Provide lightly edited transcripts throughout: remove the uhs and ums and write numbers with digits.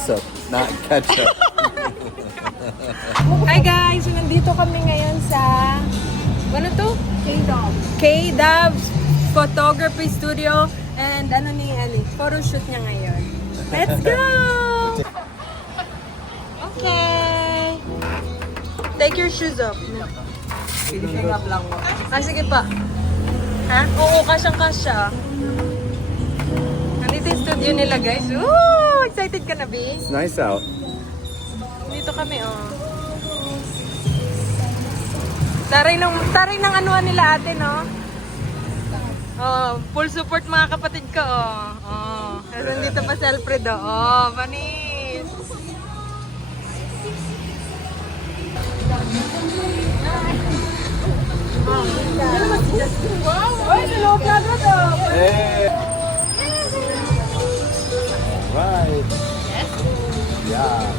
Catsup, not ketchup. Hi guys! So, nandito kami ngayon sa... Ano to? K-Dub. K-Dub's Photography Studio. And ano ni Ali? Photoshoot niya ngayon. Let's go! Okay. Take your shoes off. Finishing up lang mo. Sige pa. Ha? Oo, kasyang-kasya. Nandito yung studio nila guys. Ooh! Excited ka na, B? It's nice out. Dito kami, oh. Taray ng anuhan nila ate, no? Oh, full support mga kapatid ko, oh. Oh. Tapos nandito pa si Alfredo. Oh, panis. Wow! Ay, hello, Pedro to. Hey! Right. Yeah.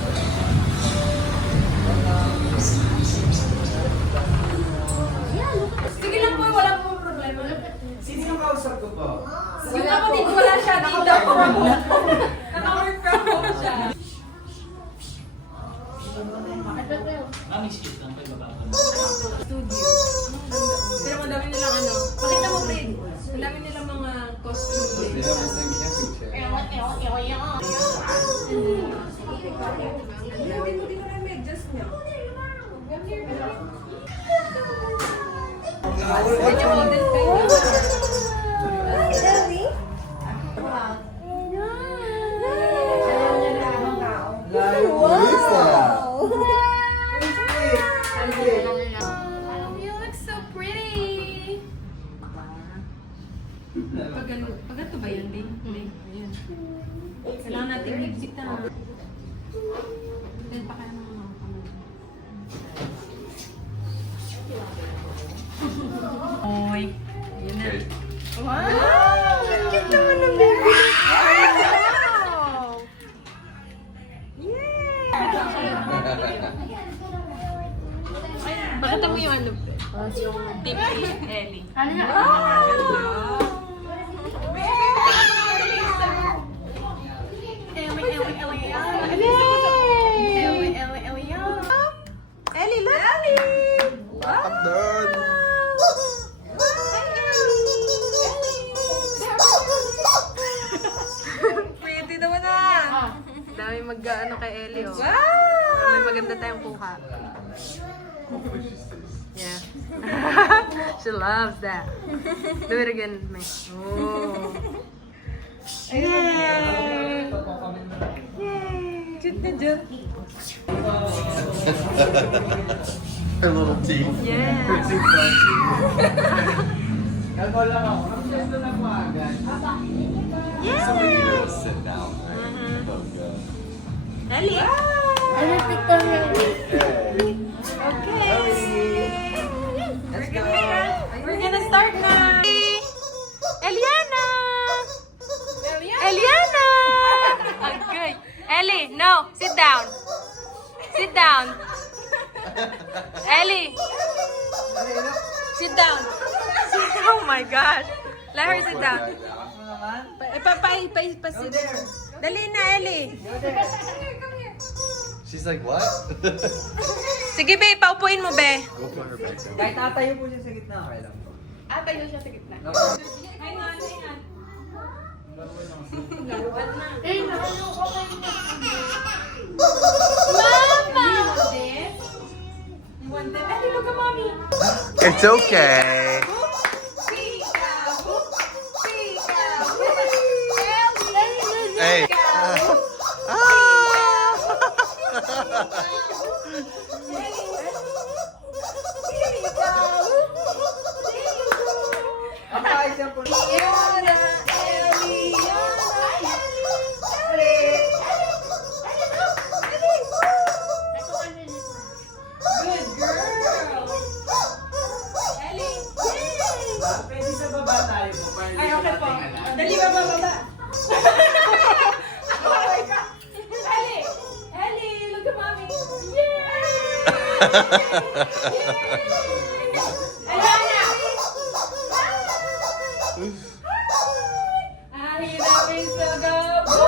Sige lang po, wala po problema. Sino yung kausap ko po? Yung kapatid ko wala siya dito. Naka-work from home siya. Studio. Pero madami nilang ano. Pakita mo, Fred. Madami nilang mga costume. They have the same camping chair. Hindi ko na may adjust niya. You look so pretty. Pag ito ba yan, Ding? Ayan. Kailangan natin lipstick na. Then pa kaya mga Oy. Ayan na. Wow! Ang cute naman ng baby. Wow! Yay! Pakita mo yung ano, yung tip ni Ellie. Wow! Ellie, look! Ellie! I'm done. Pwede naman na! Dami mag-ano kay Ellie, oh. Wow! May maganda tayong kuha. Yeah. She loves that. Do it again, me. Oh. Yay! Yay! Cute na dyan. Her little teeth. Yeah. Her too crunchy. Kalbo lang ako. Ang sento na po agad. Somebody will sit down, right? Don't go. Ellie! Let's go. We're gonna start na! Eliana! Eliana! Okay. Ellie, no! Sit down! Sit down! Ellie! Sit down! Oh my God! Let her sit down. Pa-sit. Dali na, Ellie! She's like, what? Sige, be. Paupuin mo, be. Go put her back down. Kahit tatayo po siya sa gitna, okay lang po. Tayo siya sa gitna. Ay, nga, ay, nga. It's okay. Hey. Ang kahit siya po. Pwede sa baba tayo po. Ay, okay po. Dali, baba. Oh my God. Ellie, look at mommy. Eliana! Ay, namin sa gabo.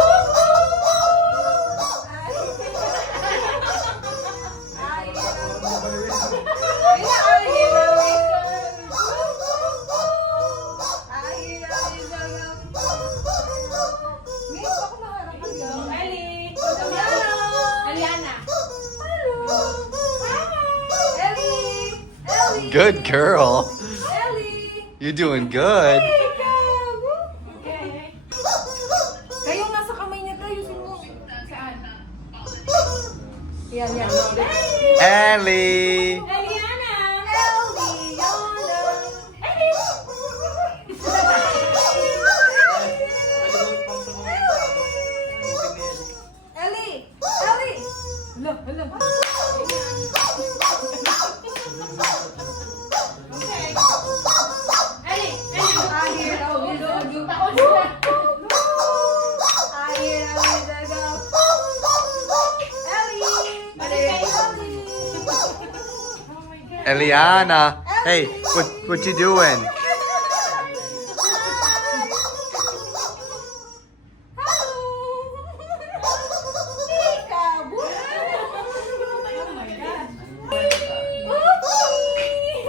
Good girl. Ellie! You're doing good. Okay. Kayo nga sa kamay niya tayo. Saan? Yan, yan. Ellie. Eliana! Eliana! Ellie! Ellie! Ellie! Hala, hala. Okay. Ellie! Ellie! I hear the whistle. I hear the whistle go. Ellie! Ellie! Eliana. Hey, what you doing?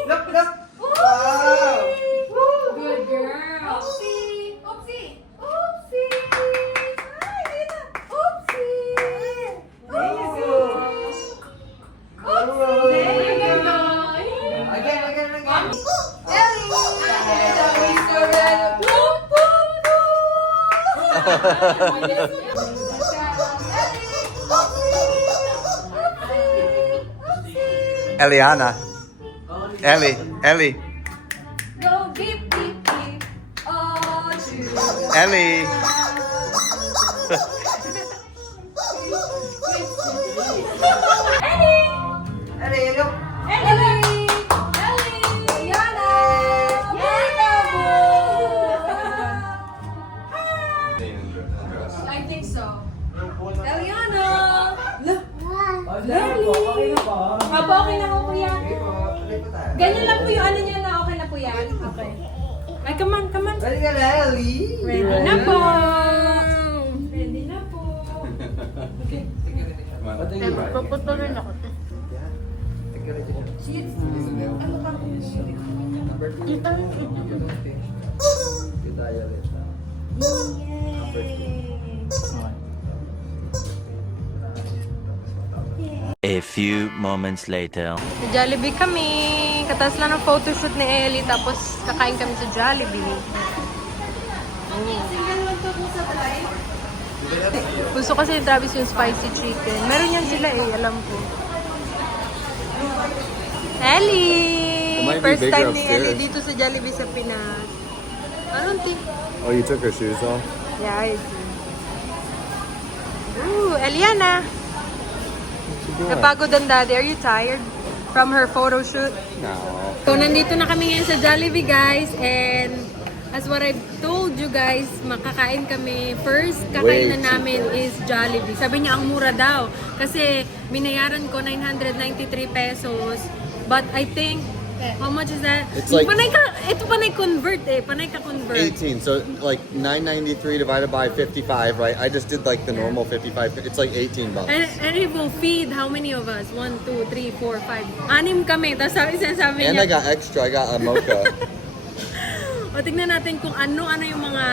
Look, look! Wow! Good girl. Oopsie. Oopsie. Oopsie. Oopsie. There you go. Oopsie. There you go. Again, again, again. Ellie. Ellie. Whoop, whoop, Eliana. Ellie. Ellie. Go beep, beep, beep. Oh, shoot. Ellie. Ellie, look! Ellie! Ellie! Eliana! I think so. Eliana! Look! Okay na ba? Apo, okay na po kuya. Okay po. Tuloy po tayo. Ganyan lang po yung ano niya na okay na po yan. Okay. Ay, come on, come on. Ready ka na, Ellie? Ready na po. Ready na po. Okay. What do you write? Paputuloy na ko. Yeah. Take a ready na. Ano pa po? Number 2. You don't think. You dial it now. Number 2. A few moments later. Sa Jollibee kami. Katas lang ng photoshoot ni Ellie. Tapos kakain kami sa Jollibee. Gusto kasi ni Travis yung spicy chicken. Meron yan sila eh. Alam ko. Ellie! It might be First bigger time ni upstairs. Ellie dito sa Jollibee sa Pinas. Anong tip? Oh, you took her shoes off? Yeah, I do. Ooh, Eliana! Napagod ang daddy. Are you tired from her photo shoot? No. So, nandito na kami ngayon sa Jollibee, guys. And as what I've told you guys, makakain kami. First, kakain na Way namin is Jollibee. Sabi niya, ang mura daw. Kasi, binayaran ko 993 pesos. But I think, how much is that? It's like- ito panay convert eh. Panay ka convert. 18, so like 993 divided by 55, right? I just did like the normal 55. It's like 18 bucks. And it will feed how many of us? 1, 2, 3, 4, 5. 6 kami. Tapos sabi And niya, I got extra. I got a mocha. o tignan natin kung ano-ano yung mga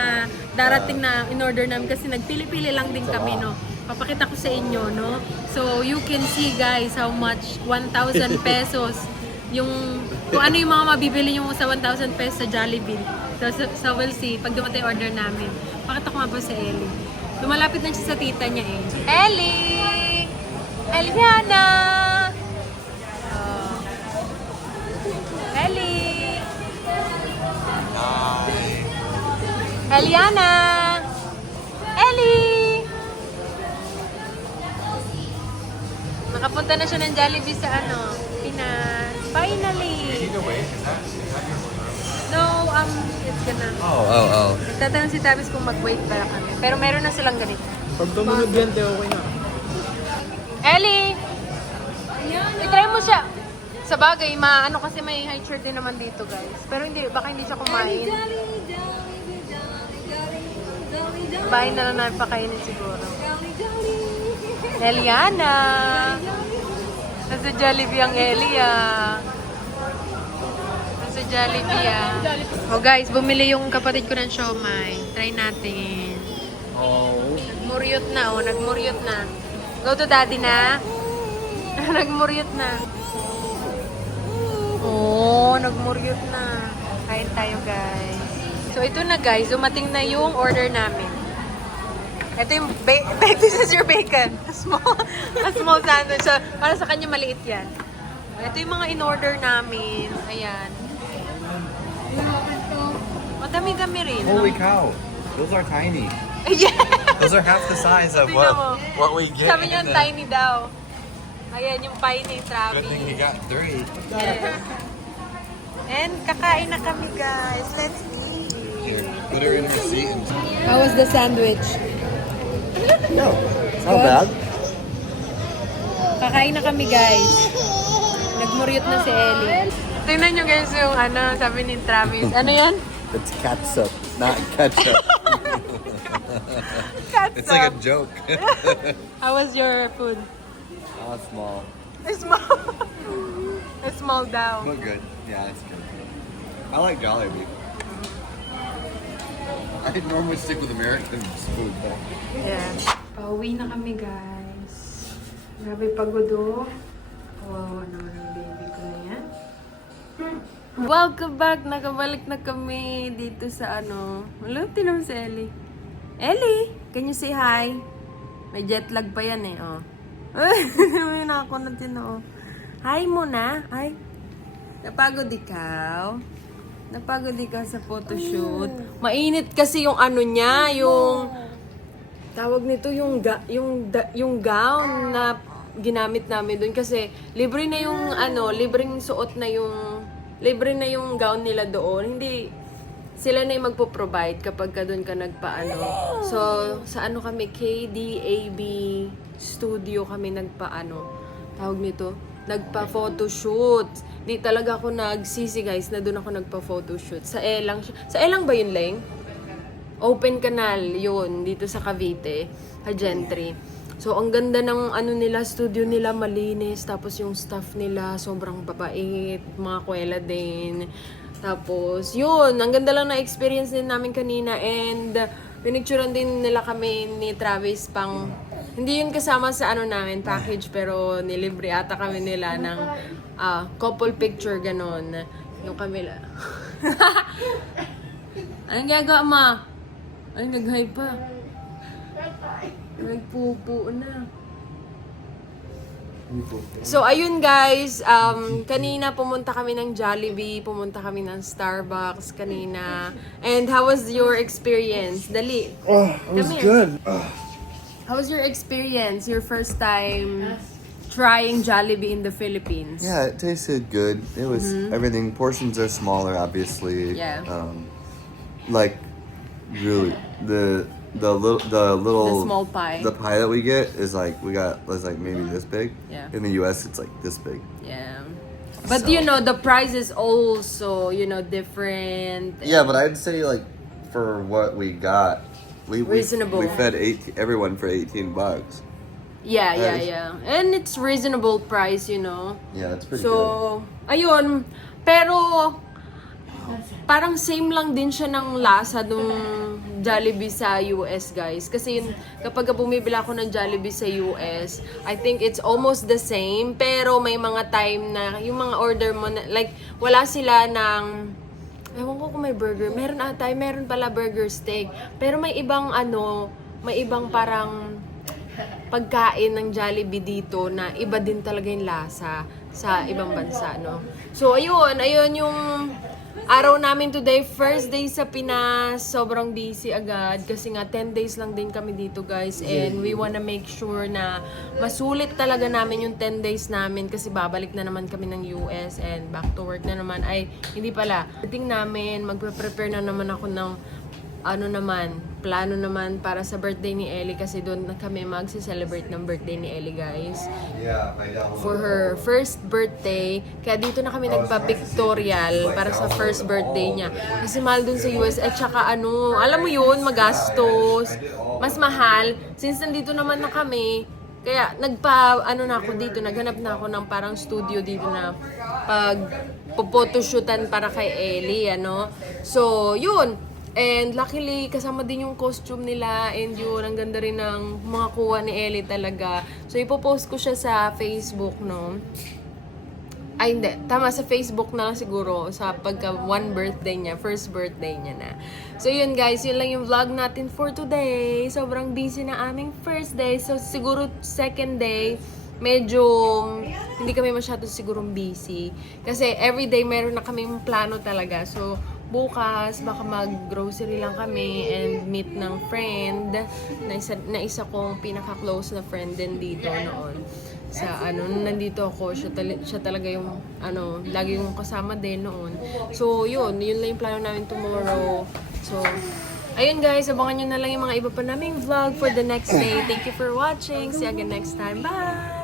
darating na in-order namin kasi nagpili-pili lang din kami, no? Papakita ko sa inyo, no? So, you can see, guys, how much 1,000 pesos yung kung ano yung mga mabibili nyo sa 1,000 pesos sa Jollibee. So we'll see pag dumatay order namin. Pakita ko nga po sa Ellie. Lumalapit na siya sa tita niya eh. Ellie! Eliana! Oh. Ellie! Eliana! Ellie! Nakapunta na siya ng Jollibee sa ano, Pinas. Finally! No, it's gonna... Oh. Tatanong si Travis kung mag-wait pala kami. Pero meron na silang ganito. Pag tumunog yan, okay na. Ellie! I-try mo siya. Sa bagay, ano kasi may high chair din naman dito, guys. Pero hindi, baka hindi siya kumain. Bahay na lang namin pakainin siguro. Eliana! Nasa Jollibee ang Ellie, Nasa Jollibee, Oh, guys, bumili yung kapatid ko ng siomai. Try natin. Nagmuryot na, nagmuryot na. Go to daddy na. Nagmuryot na. Oh, nagmuryot na. Kain tayo, guys. So, ito na, guys. Dumating na yung order namin. Ito yung, this is your bacon. A small sandwich. So, para sa kanya, maliit yan. Ito yung mga in-order namin. Ayan. Madami-dami rin. Holy cow! Those are tiny. Yeah. Those are half the size of Tingnan mo. what we get. Sabi niya, in the- tiny daw. Ayan, yung pie ni Travis. Good thing we got 3. Yeah. And kakain na kami, guys. Let's eat. Here, put her in her seat and How was the sandwich? No, it's not bad. Kakain na kami, guys. Nagmuryot na si Ellie. Tingnan nyo, guys, yung ano, sabi ni Travis. Ano yan? It's catsup, not ketchup. it's like a joke. How was your food? Small. It's small. It's small daw. But good. Yeah, it's good. I like Jollibee. I normally stick with American food though. Yeah. Pauwi na kami, guys. Grabe pagod, oh. Kawawa naman ang baby ko na yan. Welcome back! Nakabalik na kami dito sa ano. Wala, tinam si Ellie. Ellie! Can you say hi? May jet lag pa yan eh, oh. May nako natin, oh. Hi muna. Hi. Napagod ikaw? Napagod ikaw sa photoshoot? Mainit kasi yung ano niya, yung tawag nito yung gown na ginamit namin doon kasi libre na yung ano, libreng suot na yung libre na yung gown nila doon. Hindi sila na yung magpo-provide kapag ka doon ka nagpaano. So, sa ano kami, KDAB Studio kami nagpaano. Tawag nito, nagpa-photoshoot. Di talaga ako nagsisi, guys, na doon ako nagpa-photoshoot. Sa Elang, sa Elang ba yun, Leng? Open Canal, yun, dito sa Cavite, Gentry. So, ang ganda ng ano nila, studio nila, malinis. Tapos yung staff nila, sobrang babait. Mga kwela din. Tapos, yun, ang ganda lang na experience din namin kanina. And, pinicturean din nila kami ni Travis pang, hindi yun kasama sa ano namin, package, pero nilibre ata kami nila ng couple picture, ganon. Yung kami la. Anong gagawa, ma? Ay, nag-hi pa. Nagpupo na. So, ayun guys, kanina pumunta kami ng Jollibee, pumunta kami ng Starbucks kanina. And how was your experience? Dali. Oh, it was Come here. good. How was your experience? Your first time trying Jollibee in the Philippines? Yeah, it tasted good. It was everything. Portions are smaller, obviously. Yeah. Like really the little The small pie. The pie that we get is like maybe this big. Yeah. In the US, it's like this big. Yeah. But So- you know, the price is also, you know, different. Yeah, but I'd say like for what we got, we Reasonable. We fed everyone for $18. Yeah, yeah, Nice. yeah. And it's reasonable price, you know. Yeah, that's pretty good. So, ayun. Pero, parang same lang din siya ng lasa nung Jollibee sa US, guys. Kasi yun, kapag bumibili ako ng Jollibee sa US, I think it's almost the same. Pero may mga time na, yung mga order mo, na, like, wala sila ng, ewan ko kung may burger. Meron pala burger steak. Pero may ibang may ibang parang pagkain ng Jollibee dito na iba din talaga yung lasa sa ibang bansa, no? So, ayun yung araw namin today. First day sa Pinas, sobrang busy agad kasi nga 10 days lang din kami dito, guys. And we wanna make sure na masulit talaga namin yung 10 days namin kasi babalik na naman kami ng US and back to work na naman. Ay, hindi pala. Dating namin, magpe-prepare na naman ako ng plano naman para sa birthday ni Ellie kasi doon na kami magse-celebrate ng birthday ni Ellie, guys. Yeah, I downloaded For her first birthday. Kaya dito na kami nagpa-pictorial para sa first birthday niya. Kasi mahal dun sa US at saka alam mo yun, magastos, mas mahal. Since nandito naman na kami, kaya naghanap na ako ng parang studio dito na photoshootan para kay Ellie, So, yun. And luckily, kasama din yung costume nila and yun, ang ganda rin ng mga kuha ni Ellie talaga. So, ipopost ko siya sa Facebook, no? Ay, hindi. Tama, sa Facebook na lang siguro sa pagka first birthday niya na. So, yun guys, yun lang yung vlog natin for today. Sobrang busy na aming first day. So, siguro second day, medyo hindi kami masyado sigurong busy. Kasi everyday meron na kaming plano talaga. So, bukas, baka mag-grocery lang kami and meet ng friend na isa kong pinaka-close na friend din dito noon. Sa nandito ako, siya talaga yung lagi yung kasama din noon. So, yun lang yung plano namin tomorrow. So, ayun guys, abangan nyo na lang yung mga iba pa naming vlog for the next day. Thank you for watching. See you again next time. Bye!